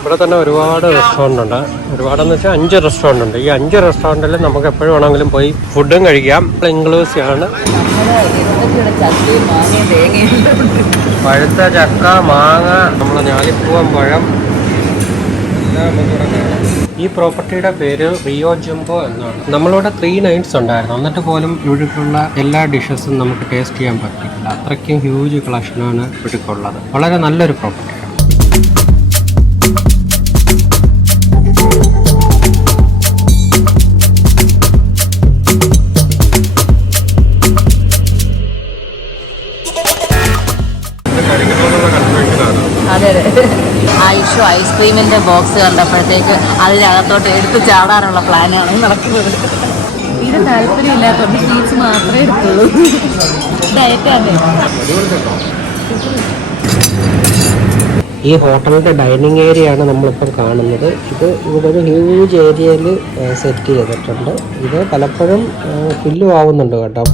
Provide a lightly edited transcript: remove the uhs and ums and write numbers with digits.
ഇവിടെ തന്നെ ഒരുപാട് റെസ്റ്റോറൻ്റ് ഉണ്ട്. ഒരുപാടെന്ന് വെച്ചാൽ 5 റെസ്റ്റോറൻ്റ് ഉണ്ട്. ഈ 5 റെസ്റ്റോറൻറ്റിൽ നമുക്ക് എപ്പോഴും വേണമെങ്കിലും പോയി ഫുഡും കഴിക്കാം. ഇൻക്ലൂസീവ് ആണ്. പഴുത്ത ചക്ക, മാങ്ങ, നമ്മളെ ഞാലിപ്പൂവൻ പഴം എല്ലാം നമുക്കിവിടെ കാണാം. ഈ പ്രോപ്പർട്ടിയുടെ പേര് റിയോ ജംബോ എന്നാണ്. നമ്മളിവിടെ 3 നൈറ്റ്സ് ഉണ്ടായിരുന്നു. എന്നിട്ട് പോലും ഇവിടേക്കുള്ള എല്ലാ ഡിഷസും നമുക്ക് ടേസ്റ്റ് ചെയ്യാൻ പറ്റിയില്ല. അത്രയ്ക്കും ഹ്യൂജ് കളക്ഷനാണ് ഇവിടേക്കുള്ളത്. വളരെ നല്ലൊരു പ്രോപ്പർട്ടിയാണ്. അതെ അതെ, ഐഷു ഐസ്ക്രീമിന്റെ ബോക്സ് കണ്ടപ്പോഴത്തേക്ക് അതിനകത്തോട്ട് എടുത്ത് ചാടാനുള്ള പ്ലാനാണ് നടക്കുന്നത്. ഇത് താല്പര്യമില്ലാത്തതുകൊണ്ട് സ്വീറ്റ്സ് മാത്രമേ എടുത്തുള്ളൂ. ഡയറ്റാണ്. ഈ ഹോട്ടലിൻ്റെ ഡൈനിങ് ഏരിയ ആണ് നമ്മളിപ്പം കാണുന്നത്. ഇത് ഇവിടെ ഒരു ഹ്യൂജ് ഏരിയയിൽ സെറ്റ് ചെയ്തിട്ടുണ്ട്. ഇത് പലപ്പോഴും ഫില്ലും ആവുന്നുണ്ട് കേട്ടോ.